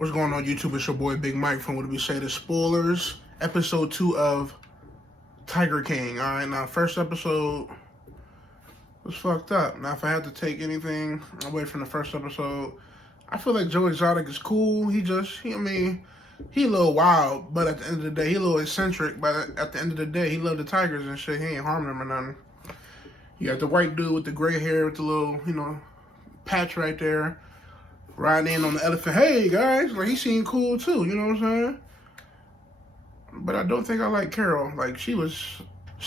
What's going on, YouTube? It's your boy Big Mike from What Do We Say, the spoilers. Episode 2 of Tiger King. Alright, now first episode was fucked up. Now if I had to take anything away from the first episode, I feel like Joe Exotic is cool. He a little wild, but at the end of the day, he a little eccentric, but at the end of the day, he love the tigers and shit. He ain't harming them or nothing. You got the white dude with the gray hair with the little, patch right there, riding in on the elephant. Hey, guys, like, he seemed cool, too, you know what I'm saying? But I don't think I like Carol. Like, she was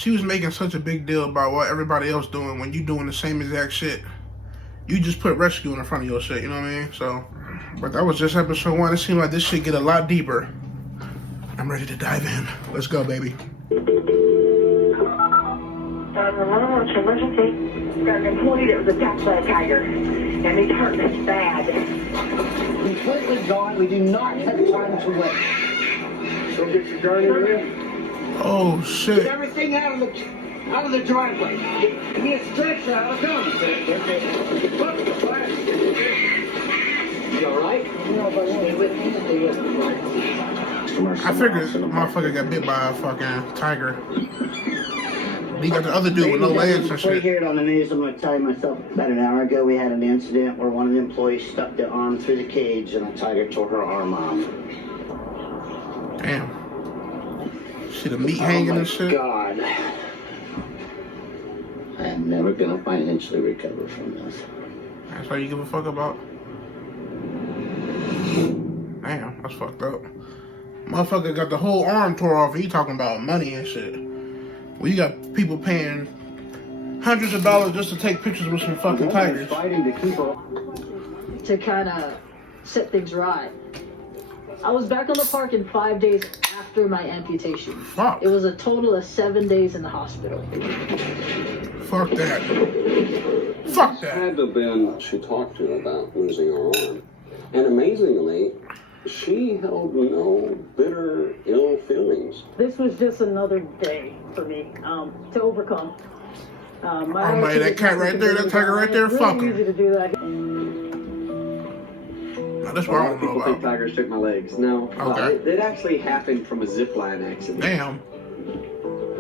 making such a big deal about what everybody else doing when you doing the same exact shit. You just put rescue in front of your shit, you know what I mean? So, but that was just episode 1. It seemed like this shit get a lot deeper. I'm ready to dive in. Let's go, baby. 911, what's your emergency? Got an employee that was attacked by a tiger, and he's hurt us bad. Completely gone. We do not have time to wait. Go get your guardian in. Oh, shit. Get everything out of the driveway. Give me a stretcher. I'll come. You all right? No, but stay with me. Stay with me. I figured the motherfucker got bit by a fucking tiger. He got the other dude with no legs and shit. Here on the news, I'm going to tell you myself. About an hour ago, we had an incident where one of the employees stuck their arm through the cage and a tiger tore her arm off. Damn. See the meat hanging and shit? Oh, my God. I am never going to financially recover from this. That's all you give a fuck about? Damn, that's fucked up. Motherfucker got the whole arm tore off and he talking about money and shit. Well, you got people paying hundreds of dollars just to take pictures with some fucking tigers. To kind of set things right. I was back on the park in 5 days after my amputation. Fuck. It was a total of 7 days in the hospital. Fuck that. Fuck that. Had to have been she talked to about losing her arm. And amazingly, she held no bitter, ill feelings. This was just another day for me to overcome. Oh man, that cat right there, that tiger right there, fuck him. Easy to do that. Now, that's what I don't know People think about. tigers took my legs. No. Okay. It actually happened from a zip line accident. Damn.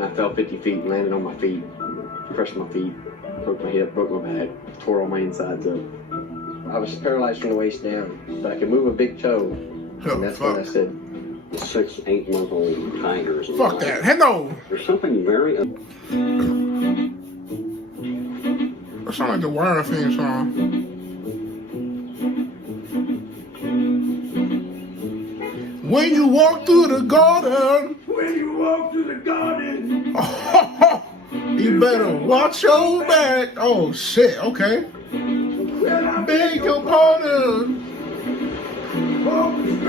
I fell 50 feet and landed on my feet, crushed my feet, broke my hip, broke my back, tore all my insides up. I was paralyzed from the waist down, but I could move a big toe. Oh, And that's fuck. when I said, 6, 8-month-old tigers. Fuck that. Hello. There's something very... That sound like the Wire theme song. When you walk through the garden. When you walk through the garden. You better watch your back. Oh shit, okay. Beg your pardon.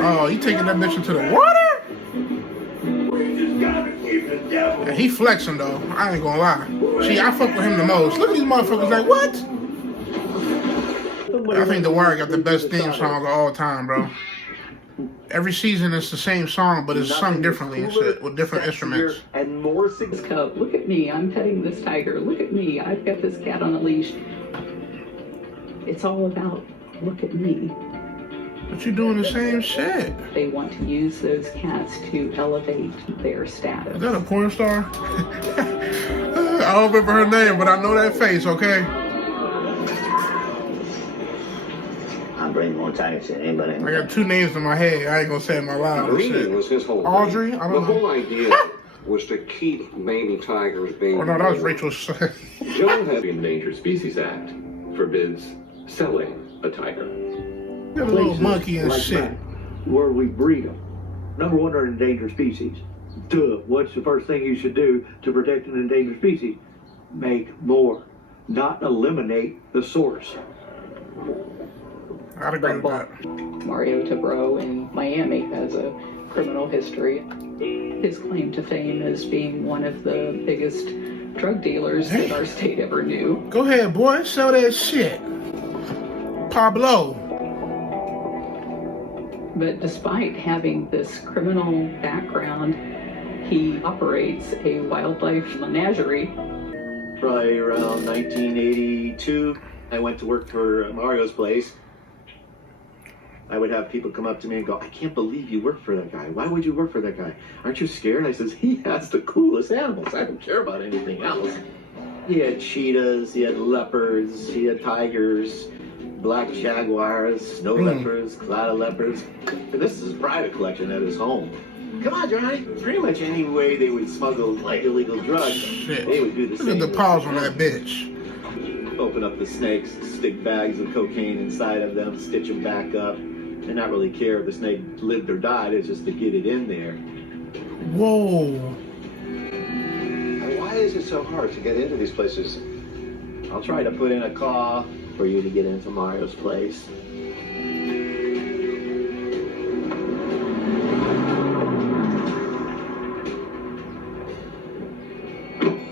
Oh, you taking that bitch into the water? We just gotta keep the devil. Yeah, he flexing though. I ain't gonna lie. See, I fuck with him the most. Look at these motherfuckers like, what? I think The Wire got the best theme song of all time, bro. Every season it's the same song, but it's sung differently and shit, with different instruments. And more cup. Look at me, I'm petting this tiger. Look at me, I've got this cat on a leash. It's all about look at me. But you doing the same shit. They want to use those cats to elevate their Is status. that a porn star? I don't remember her name, but I know that face, okay? I'll bring more tigers than anybody. I got 2 names in my head. I ain't gonna say them out loud. The meaning was his whole Audrey? thing. I The don't whole know. idea was to keep baby tigers being... Oh no, that was Rachel's. John had the Endangered Species Act forbids selling a tiger. Got a little monkey and like shit. that, where we breed them. Number one, they're endangered species. Duh. What's the first thing you should do to protect an endangered species? Make more, not eliminate the source. I'd agree with that. Mario Tabro in Miami has a criminal history. His claim to fame is being one of the biggest drug dealers that our state ever knew. Go ahead, boy. Sell that shit. Pablo. But despite having this criminal background, he operates a wildlife menagerie. Probably around 1982, I went to work for Mario's place. I would have people come up to me and go, I can't believe you work for that guy. Why would you work for that guy? Aren't you scared? I says, he has the coolest animals. I don't care about anything else. He had cheetahs, he had leopards, he had tigers, black jaguars, snow leopards, clouded leopards. And this is his private collection at his home. Come on, Johnny. Pretty much any way they would smuggle like illegal drugs, they would do the same. Look at the paws on that bitch. Open up the snakes, stick bags of cocaine inside of them, stitch them back up, and not really care if the snake lived or died. It's just to get it in there. Whoa. And why is it so hard to get into these places? I'll try to put in a call for you to get into Mario's place.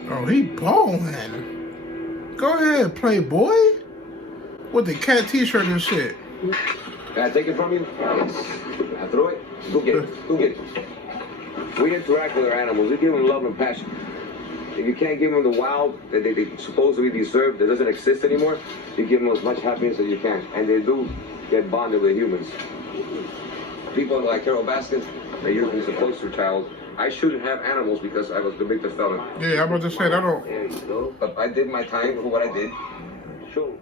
Oh, he ballin'. Go ahead, playboy. With the cat t-shirt and shit. Can I take it from you? Yes. I throw it. Go get it. Go get it. We interact with our animals. We give them love and passion. If you can't give them the wow that they supposedly deserve, that doesn't exist anymore, you give them as much happiness as you can. And they do get bonded with humans. People like Carol Baskin, they usually is a poster child. I shouldn't have animals because I was convicted felon. Yeah, I'm about to say that. There you go. But I did my time for what I did. Sure.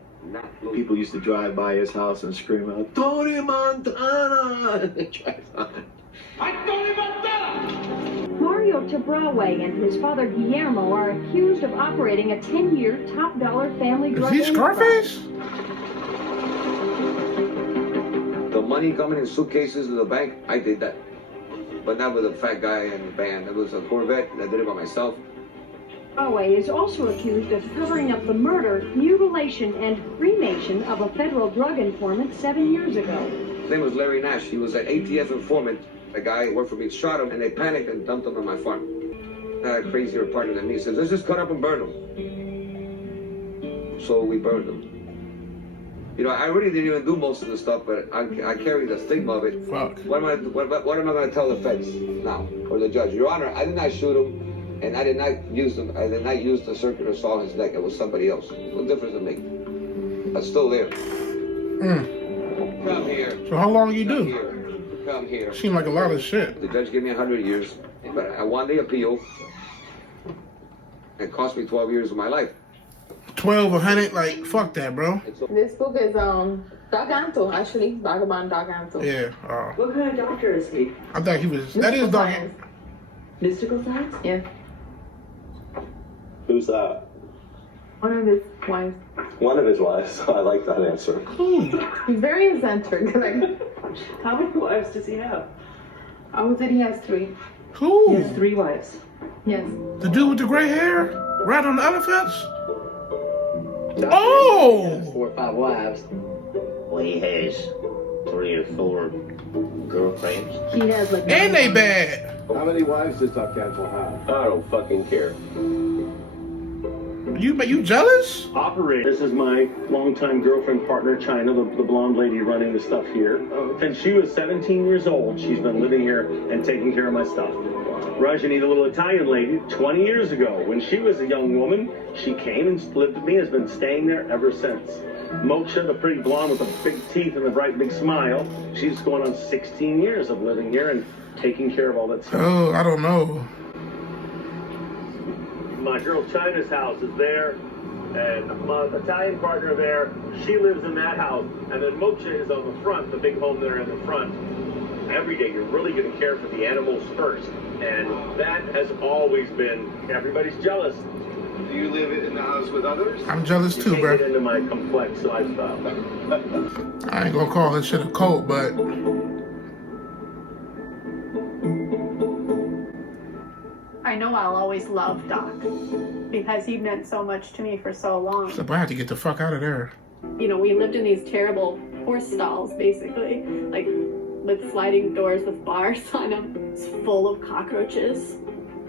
People used to drive by his house and scream out, Tony Montana! And they drive on. Mario Tabraue and his father Guillermo are accused of operating a 10-year top-dollar family drug enterprise. Is he Scarface? The money coming in suitcases to the bank, I did that. But not with a fat guy in the band. It was a Corvette. I did it by myself. Tabraue is also accused of covering up the murder, mutilation, and cremation of a federal drug informant 7 years ago. His name was Larry Nash. He was an ATF informant. A guy who worked for me shot him, and they panicked and dumped him on my farm. Had a crazier partner than me. He says, let's just cut up and burn him. So we burned him. You know, I really didn't even do most of the stuff, but I carry the stigma of it. Fuck. What am I going to tell the feds now, or the judge? Your Honor, I did not shoot him, and I did not use them. I did not use the circular saw in his neck. It was somebody else. What difference does it make? I'm still there. Come here. So how long you do? Come here. Seemed like a lot of shit. The judge gave me 100 years, but I won the appeal. It cost me 12 years of my life. 12, 100, like, fuck that, bro. This book is Dog Anto, actually. Vagabond Dog Anto. Yeah. What kind of doctor is he? I thought he was, that is Dog Science. Mystical science? Yeah. Who's that? One of his wives. One of his wives. I like that answer. He's very eccentric. Like, How many wives does he have? I would say he has 3. Who? He has 3 wives. Yes. The dude with the gray hair? Right on the elephants? Oh! 4 or 5 wives. Well, he has 3 or 4 girlfriends. He has like. And they bad. How many wives does Doc Cancel have? I don't fucking care. You jealous? Operator. This is my longtime girlfriend, partner, China, the blonde lady running the stuff here. Since she was 17 years old, she's been living here and taking care of my stuff. Rajani, the little Italian lady, 20 years ago, when she was a young woman, she came and lived with me, has been staying there ever since. Moksha, the pretty blonde with the big teeth and the bright big smile, she's going on 16 years of living here and taking care of all that stuff. Oh, I don't know. My girl China's house is there, and my Italian partner there, she lives in that house, and then Moksha is on the front, the big home there in the front. Every day you're really going to care for the animals first, and that has always been, everybody's jealous. Do you live in the house with others? I'm jealous too, bro. Get into my complex lifestyle. I ain't gonna call this shit a cult, but I know I'll always love Doc because he meant so much to me for so long. I have to get the fuck out of there. You know, we lived in these terrible horse stalls, basically, like with sliding doors with bars on them. It's full of cockroaches.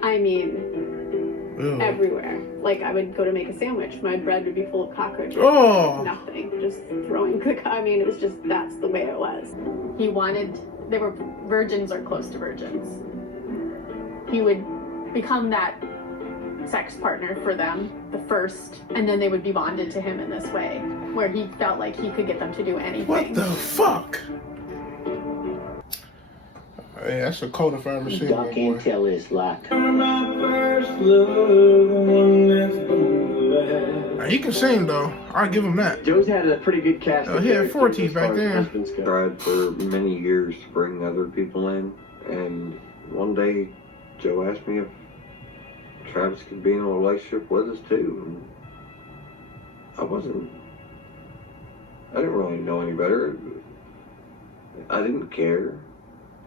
I mean, everywhere. Like, I would go to make a sandwich, my bread would be full of cockroaches. Oh. Nothing, just throwing the. I mean, it was just that's the way it was. He wanted. They were virgins or close to virgins. He would become that sex partner for them, the first, and then they would be bonded to him in this way, where he felt like he could get them to do anything. What the fuck? Yeah, that's a code if I ever seen Doc one, can't boy. tell his like. He can sing though. I'll give him that. Joe's had a pretty good cast. Oh, he had 4 teeth back then. Tried for many years to bring other people in, and one day Joe asked me if Travis could be in a relationship with us too. And I didn't really know any better. I didn't care.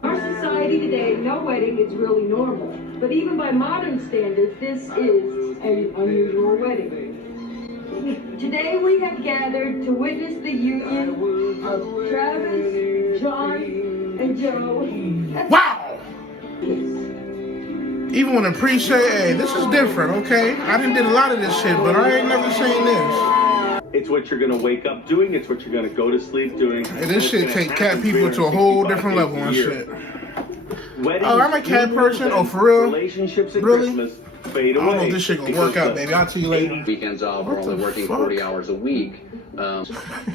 Our society today, no wedding is really normal. But even by modern standards, this is an unusual wedding. Today we have gathered to witness the union of Travis, John, and Joe. Wow! Even when the priest say, hey, this is different, okay? I done did a lot of this shit, but I ain't never seen this. It's what you're gonna wake up doing. It's what you're gonna go to sleep doing. Hey, this shit take cat people to a whole different level and shit. Weddings, Oh, I'm a cat person? Oh, for real? Relationships at Really? Christmas fade I don't know away. if this shit gonna work out, baby. I'll tell you later. Weekends off, we're only working 40 hours a week.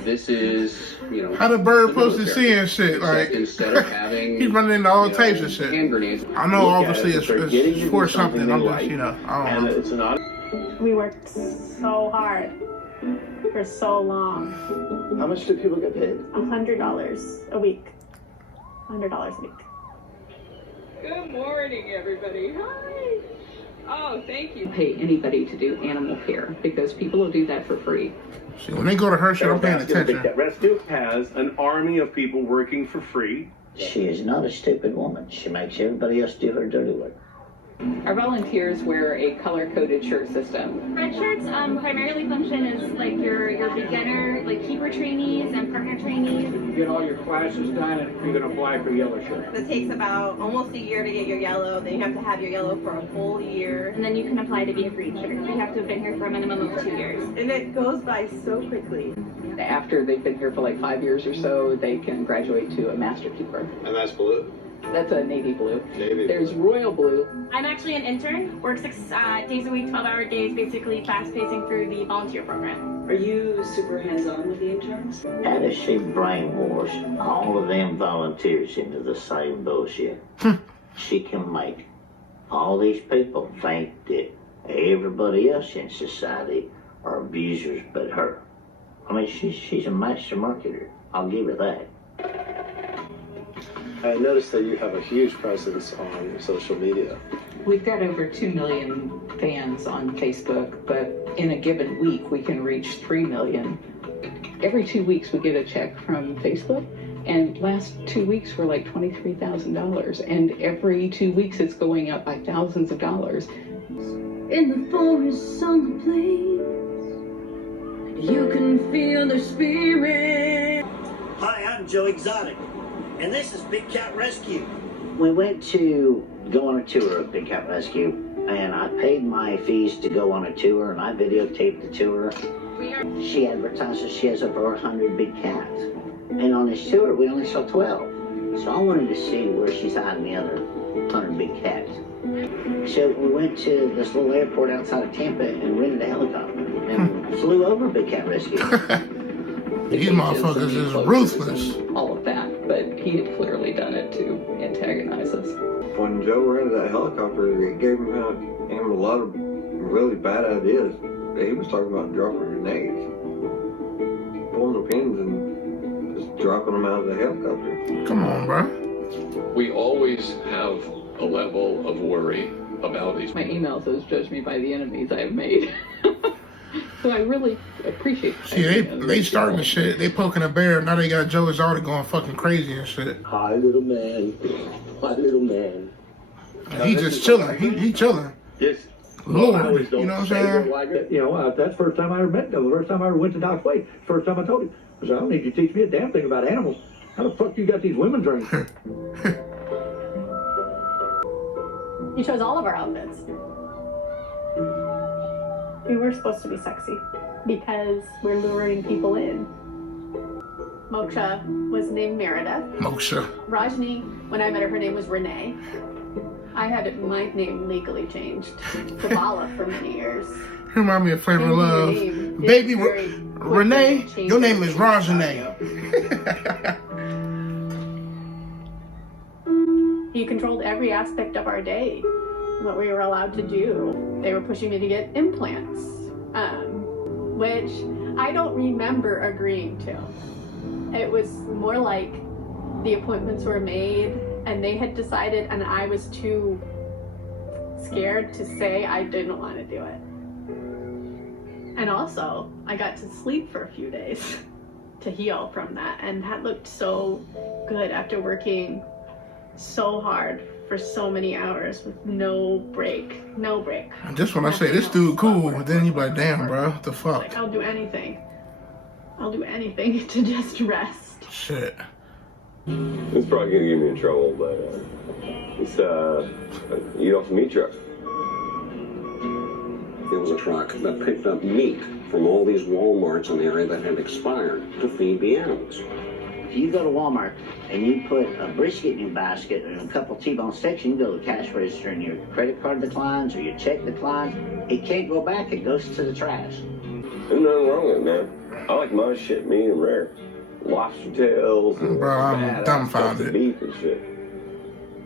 This is, you know. How the bird supposed to see and shit? Like, instead of having, he's running into all types of shit. hand grenades. I know obviously it's for something. I'm just, you know, I don't know. It's an We worked so hard for so long. How much do people get paid? $100 a week. $100 a week. Good morning, everybody. Hi. Oh, thank you. Pay anybody to do animal care because people will do that for free. See, when they go to her shit, I'm paying attention. Rescue has an army of people working for free. She is not a stupid woman. She makes everybody else do her dirty work. Our volunteers wear a color-coded shirt system. Red shirts primarily function as like your beginner, like keeper trainees and partner trainees. You get all your classes done and you're gonna apply for yellow shirt. It takes about almost a year to get your yellow. Then you have to have your yellow for a full year. And then you can apply to be a green shirt. You have to have been here for a minimum of 2 years. And it goes by so quickly. After they've been here for like 5 years or so, they can graduate to a master keeper. And that's blue? That's a navy blue. Navy. There's royal blue. I'm actually an intern. Work 6 days a week, 12-hour days, basically fast-pacing through the volunteer program. Are you super hands-on with the interns? How does she brainwash all of them volunteers into the same bullshit? She can make all these people think that everybody else in society are abusers but her. I mean, she's a master marketer. I'll give her that. I noticed that you have a huge presence on social media. We've got over 2 million fans on Facebook, but in a given week we can reach 3 million. Every 2 weeks we get a check from Facebook, and last 2 weeks were like $23,000, and every 2 weeks it's going up by thousands of dollars. In the forest, on the plains, you can feel the spirit. Hi, I'm Joe Exotic, and this is Big Cat Rescue. We went to go on a tour of Big Cat Rescue, and I paid my fees to go on a tour, and I videotaped the tour. She advertises she has over 100 big cats, and on this tour we only saw 12. So I wanted to see where she's hiding the other 100 big cats. So we went to this little airport outside of Tampa and rented a helicopter and flew over Big Cat Rescue. These motherfuckers is ruthless. All of that, but he had clearly done it to antagonize us. When Joe rented that helicopter, it gave him a lot of really bad ideas. He was talking about dropping grenades, pulling the pins and just dropping them out of the helicopter. Come on, bro. We always have a level of worry about these. My email says, "Judge me by the enemies I have made." So I really appreciate that. See, they starting the shit. They poking a bear. Now they got Joe Exotic going fucking crazy and shit. Hi, little man. Hi, little man. He just chilling. He chilling. Yes. Lord, you know what I'm saying? You know, that's the first time I ever met him. The first time I ever went to Doc's Way. First time I told him. I said, I don't need you to teach me a damn thing about animals. How the fuck you got these women trained? You chose all of our outfits. We were supposed to be sexy because we're luring people in. Moksha was named Meredith. Moksha. Rajni, when I met her name was Renee. I had my name legally changed to Bala for many years. Remind me of Flavor of Love. Baby Renee, your name is Rajane. He He controlled every aspect of our day, what we were allowed to do. They were pushing me to get implants, which I don't remember agreeing to. It was more like the appointments were made and they had decided, and I was too scared to say I didn't want to do it. And also, I got to sleep for a few days to heal from that, and that looked so good after working so hard for so many hours with no break. And just when I say this dude cool, but then you be like, damn, bro, what the fuck? Like, I'll do anything to just rest. Shit. It's probably gonna get me in trouble, but it's eat off the meat truck. It was a truck that picked up meat from all these Walmarts in the area that had expired to feed the animals. If you go to Walmart and you put a brisket in your basket and a couple T-bone steaks, and you go to the cash register and your credit card declines or your check declines, it can't go back, it goes to the trash. There's nothing wrong with it, man. I like my shit medium rare. Lobster tails, bro, I'm dumbfounded. Beef and shit.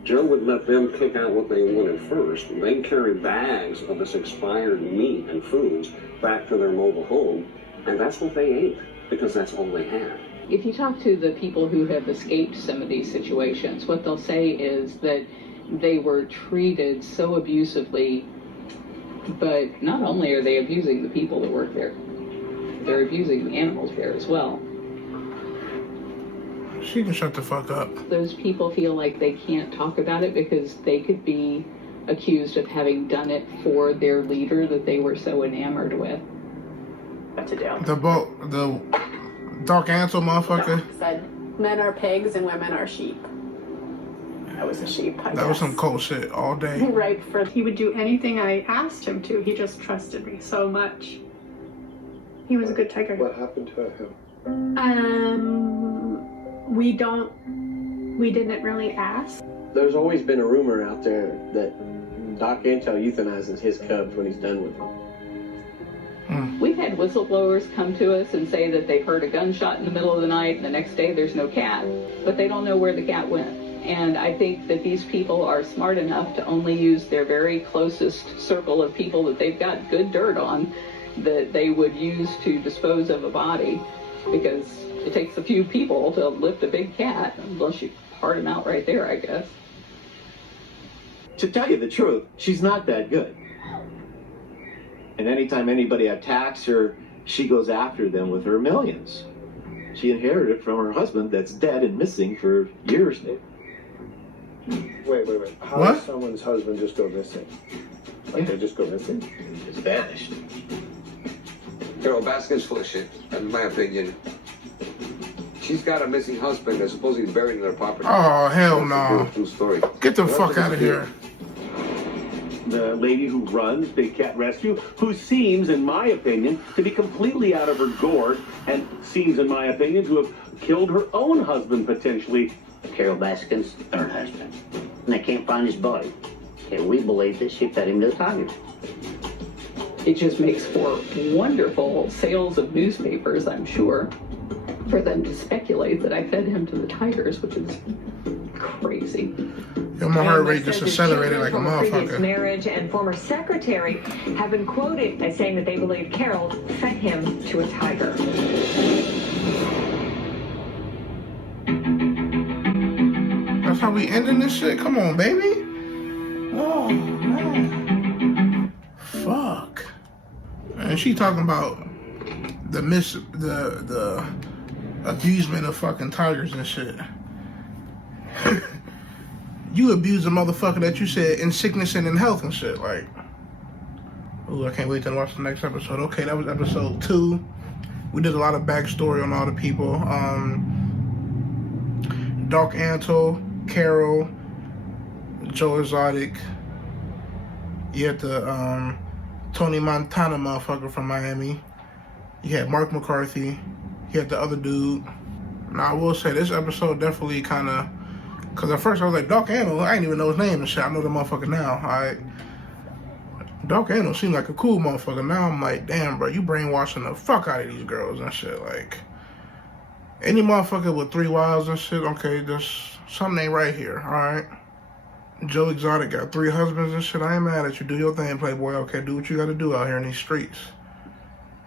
Joe would let them pick out what they wanted first. They'd carry bags of this expired meat and foods back to their mobile home, and that's what they ate, because that's all they had. If you talk to the people who have escaped some of these situations, what they'll say is that they were treated so abusively, but not only are they abusing the people that work there, they're abusing the animals there as well. She can shut the fuck up. Those people feel like they can't talk about it because they could be accused of having done it for their leader that they were so enamored with. What to do? The Dark Ansel motherfucker. Said men are pigs and women are sheep. I was a sheep, I That guess. was some cold shit all day. Right, he would do anything I asked him to. He just trusted me so much. He was a good tiger. What happened to him? We didn't really ask. There's always been a rumor out there that Doc Antel euthanizes his cubs when he's done with them. We've had whistleblowers come to us and say that they've heard a gunshot in the middle of the night and the next day there's no cat, but they don't know where the cat went. And I think that these people are smart enough to only use their very closest circle of people that they've got good dirt on that they would use to dispose of a body, because it takes a few people to lift a big cat, unless you part him out right there, I guess. To tell you the truth, she's not that good. And anytime anybody attacks her, she goes after them with her millions. She inherited it from her husband that's dead and missing for years now. Wait. How does someone's husband just go missing? Like they just go missing? Just vanished. Carol Baskin's full of shit, in my opinion. She's got a missing husband that's supposedly buried in her property. Oh, hell no. True story. Get the fuck out of here. The lady who runs Big Cat Rescue, who seems, in my opinion, to be completely out of her gourd, and seems, in my opinion, to have killed her own husband, potentially. Carol Baskin's third husband. And they can't find his body. And we believe that she fed him to the tigers. It just makes for wonderful sales of newspapers, I'm sure, for them to speculate that I fed him to the tigers, which is crazy. Yo, my heart rate just accelerated like a Previous motherfucker. marriage and former secretary have been quoted as saying that they believe Carol fed him to a tiger. That's how we ending this shit? Come on, baby. Oh, man. Fuck. And she talking about the abusement of fucking tigers and shit. You abuse a motherfucker that you said in sickness and in health and shit. Like, ooh, I can't wait to watch the next episode. Okay, that was episode 2. We did a lot of backstory on all the people. Dark Antle, Carol, Joe Exotic. You had the Tony Montana motherfucker from Miami. You had Mark McCarthy. You had the other dude. Now, I will say this episode definitely kind of... Because at first I was like, Dark Antle, I didn't even know his name and shit. I know the motherfucker now. Dark Antle seemed like a cool motherfucker. Now I'm like, damn, bro, you brainwashing the fuck out of these girls and shit. Like, any motherfucker with 3 wives and shit, okay, there's something ain't right here, alright? Joe Exotic got 3 husbands and shit. I ain't mad at you. Do your thing, Playboy. Okay, do what you got to do out here in these streets.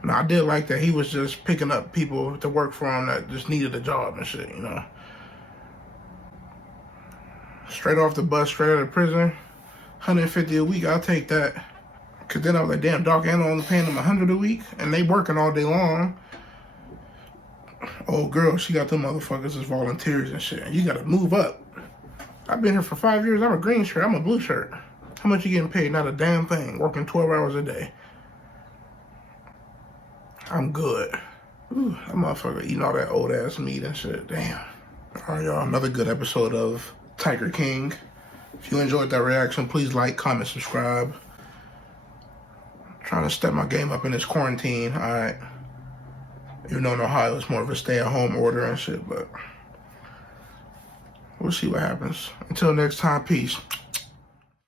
Now, I did like that he was just picking up people to work for him that just needed a job and shit, you know. Straight off the bus, straight out of prison, $150 a week. I'll take that. Because then I was like, damn, Doc Anna only paying them $100 a week, and they working all day long. Old girl, she got them motherfuckers as volunteers and shit. And you got to move up. I've been here for 5 years. I'm a green shirt. I'm a blue shirt. How much you getting paid? Not a damn thing. Working 12 hours a day. I'm good. Ooh, that motherfucker eating all that old ass meat and shit. Damn. All right, y'all. Another good episode of Tiger King. If you enjoyed that reaction, please like, comment, subscribe. I'm trying to step my game up in this quarantine. All right. Even though in Ohio it's more of a stay-at-home order and shit, but we'll see what happens. Until next time, peace.